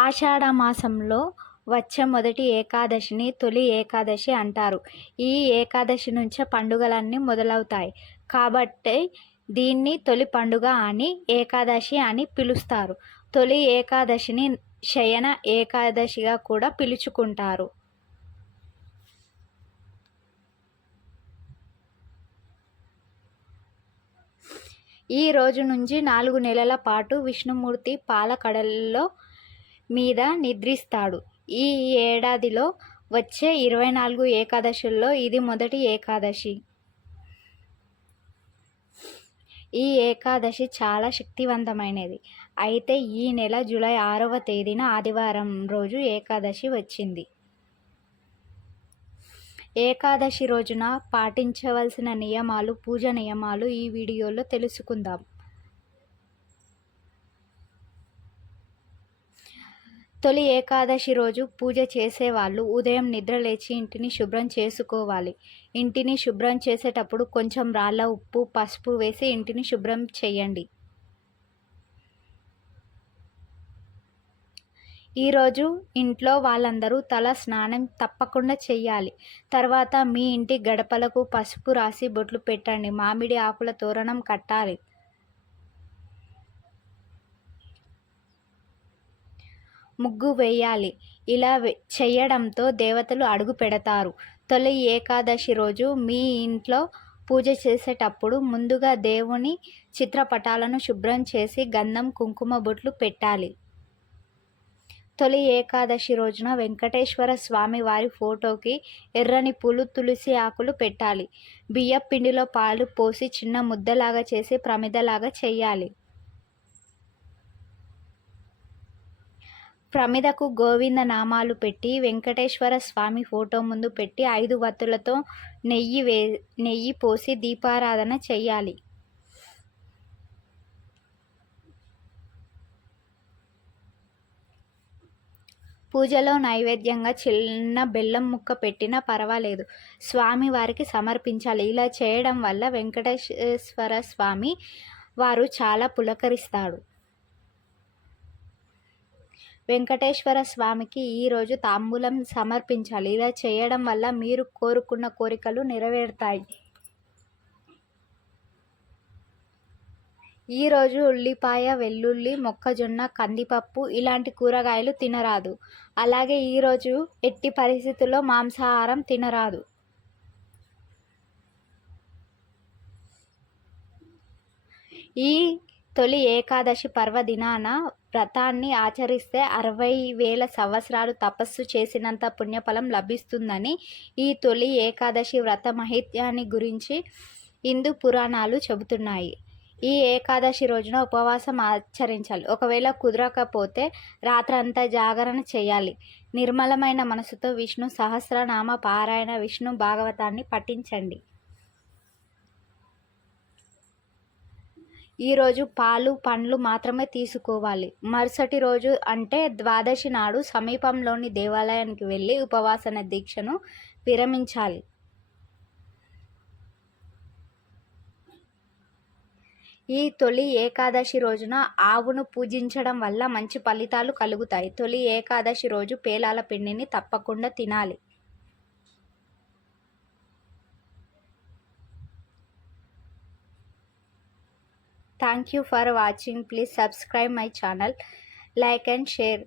ఆషాఢ మాసంలో వచ్చే మొదటి ఏకాదశిని తొలి ఏకాదశి అంటారు. ఈ ఏకాదశి నుంచే పండుగలన్నీ మొదలవుతాయి. కాబట్టి దీన్ని తొలి పండుగ అని ఏకాదశి అని పిలుస్తారు. తొలి ఏకాదశిని శయన ఏకాదశిగా కూడా పిలుచుకుంటారు. ఈ రోజు నుంచి నాలుగు నెలల పాటు విష్ణుమూర్తి పాలకడల్లో మీద నిద్రిస్తాడు. ఈ ఏడాదిలో వచ్చే ఇరవై నాలుగు ఏకాదశుల్లో ఇది మొదటి ఏకాదశి. ఈ ఏకాదశి చాలా శక్తివంతమైనది. అయితే ఈ నెల జూలై ఆరవ తేదీన ఆదివారం రోజు ఏకాదశి వచ్చింది. ఏకాదశి రోజున పాటించవలసిన నియమాలు పూజ నియమాలు ఈ వీడియోలో తెలుసుకుందాం. తొలి ఏకాదశి రోజు పూజ చేసేవాళ్ళు ఉదయం నిద్రలేచి ఇంటిని శుభ్రం చేసుకోవాలి. ఇంటిని శుభ్రం చేసేటప్పుడు కొంచెం రాళ్ళ ఉప్పు పసుపు వేసి ఇంటిని శుభ్రం చేయండి. ఈరోజు ఇంట్లో వాళ్ళందరూ తల స్నానం తప్పకుండా చేయాలి. తర్వాత మీ ఇంటి గడపలకు పసుపు రాసి బొట్లు పెట్టండి. మామిడి ఆకుల తోరణం కట్టాలి. ముగ్గు వేయాలి. ఇలా చేయడంతో దేవతలు అడుగు పెడతారు. తొలి ఏకాదశి రోజు మీ ఇంట్లో పూజ చేసేటప్పుడు ముందుగా దేవుని చిత్రపటాలను శుభ్రం చేసి గంధం కుంకుమ బొట్లు పెట్టాలి. తొలి ఏకాదశి రోజున వెంకటేశ్వర స్వామి వారి ఫోటోకి ఎర్రని పూలు తులసి ఆకులు పెట్టాలి. బియ్య పిండిలో పాలు పోసి చిన్న ముద్దలాగా చేసి ప్రమిదలాగా చేయాలి ప్రమిదకు గోవింద నామాలు పెట్టి వెంకటేశ్వర స్వామి ఫోటో ముందు పెట్టి ఐదు వత్తులతో నెయ్యి వే నెయ్యి పోసి దీపారాధన చెయ్యాలి. పూజలో నైవేద్యంగా చిన్న బెల్లం ముక్క పెట్టినా పర్వాలేదు. స్వామి వారికి సమర్పించాలి. ఇలా చేయడం వల్ల వెంకటేశ్వర స్వామి వారు చాలా పులకరిస్తాడు. వెంకటేశ్వర స్వామికి ఈరోజు తాంబూలం సమర్పించాలి. ఇలా చేయడం వల్ల మీరు కోరుకున్న కోరికలు నెరవేరుతాయి. ఈరోజు ఉల్లిపాయ వెల్లుల్లి మొక్కజొన్న కందిపప్పు ఇలాంటి కూరగాయలు తినరాదు. అలాగే ఈరోజు ఎట్టి పరిస్థితుల్లో మాంసాహారం తినరాదు. ఈ తొలి ఏకాదశి పర్వదినాన వ్రతాన్ని ఆచరిస్తే అరవై వేల సంవత్సరాలు తపస్సు చేసినంత పుణ్యఫలం లభిస్తుందని ఈ తొలి ఏకాదశి వ్రత మహిత్యాన్ని గురించి హిందూ పురాణాలు చెబుతున్నాయి. ఈ ఏకాదశి రోజున ఉపవాసం ఆచరించాలి. ఒకవేళ కుదరకపోతే రాత్రంతా జాగరణ చేయాలి. నిర్మలమైన మనసుతో విష్ణు సహస్రనామ పారాయణ విష్ణు భాగవతాన్ని పఠించండి. ఈరోజు పాలు పండ్లు మాత్రమే తీసుకోవాలి. మరుసటి రోజు అంటే ద్వాదశి నాడు సమీపంలోని దేవాలయానికి వెళ్ళి ఉపవాసన దీక్షను విరమించాలి. ఈ తొలి ఏకాదశి రోజున ఆవును పూజించడం వల్ల మంచి ఫలితాలు కలుగుతాయి. తొలి ఏకాదశి రోజు పేలాల పిండిని తప్పకుండా తినాలి. Thank you for watching. Please subscribe my channel, like and share.